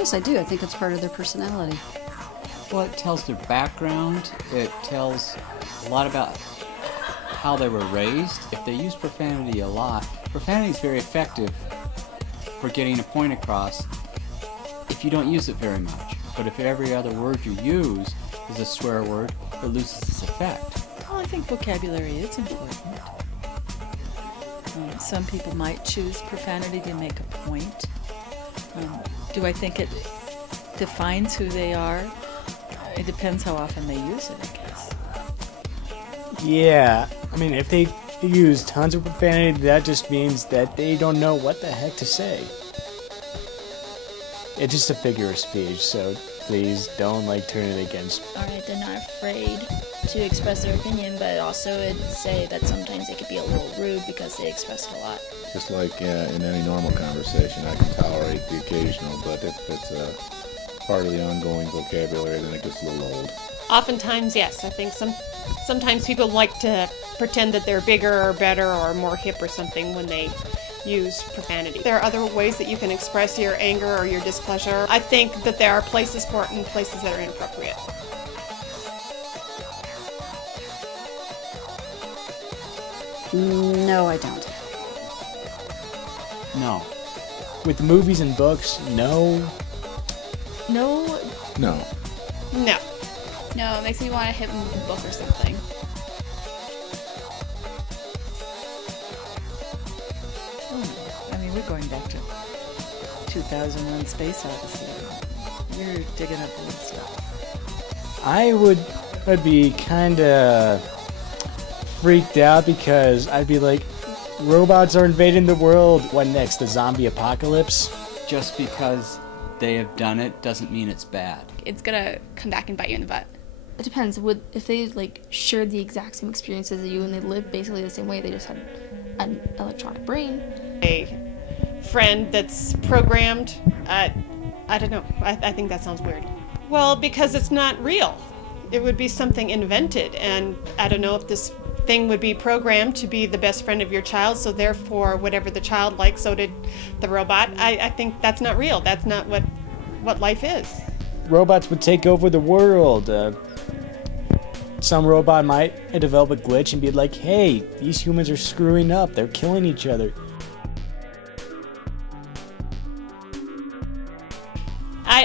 Yes, I do. I think it's part of their personality. Well, it tells their background. It tells a lot about how they were raised. If they use profanity a lot, profanity is very effective for getting a point across if you don't use it very much. But if every other word you use is a swear word, it loses its effect. Well, I think vocabulary is important. Some people might choose profanity to make a point. Do I think it defines who they are? It depends how often they use it, I guess. Yeah, I mean, if they use tons of profanity, that just means that they don't know what the heck to say. It's just a figure of speech, so please don't turn it against. Alright, they're not afraid to express their opinion, but also it'd say that sometimes they could be a little rude because they express it a lot. Just like in any normal conversation, I can tolerate the occasional, but if it's part of the ongoing vocabulary, then it gets a little old. Oftentimes, yes. I think sometimes people like to pretend that they're bigger or better or more hip or something when they use profanity. There are other ways that you can express your anger or your displeasure. I think that there are places for it and places that are inappropriate. No, I don't. No. With movies and books, no. No. No. No. No, it makes me want to hit them with a book or something. I mean, we're going back to 2001 Space Odyssey. You're digging up old stuff. I'd be kind of freaked out because I'd be like, robots are invading the world. What next? The zombie apocalypse? Just because they have done it doesn't mean it's bad. It's gonna come back and bite you in the butt. It depends. If they shared the exact same experiences as you and they lived basically the same way, they just had an electronic brain. A friend that's programmed, I don't know. I think that sounds weird. Well, because it's not real. It would be something invented, and I don't know if this thing would be programmed to be the best friend of your child, so therefore whatever the child likes, so did the robot. I think that's not real. That's not what life is. Robots would take over the world. Some robot might develop a glitch and be like, hey, these humans are screwing up. They're killing each other.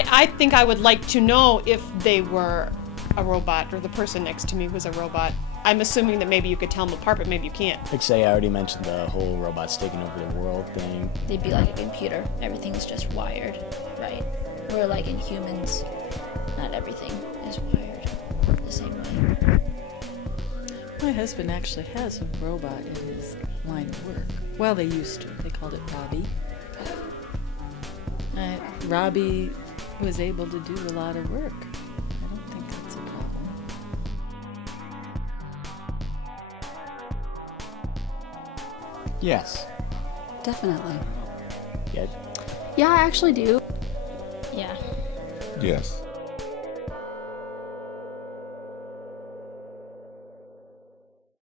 I think I would like to know if they were a robot or the person next to me was a robot. I'm assuming that maybe you could tell them apart, but maybe you can't. Like say I already mentioned the whole robots taking over the world thing. They'd be like a computer. Everything's just wired, right? Where like in humans, not everything is wired the same way. My husband actually has a robot in his line of work. Well, they used to. They called it Robbie. Robbie was able to do a lot of work. I don't think that's a problem. Yes. Definitely. Yeah. Yeah, I actually do. Yeah. Yes.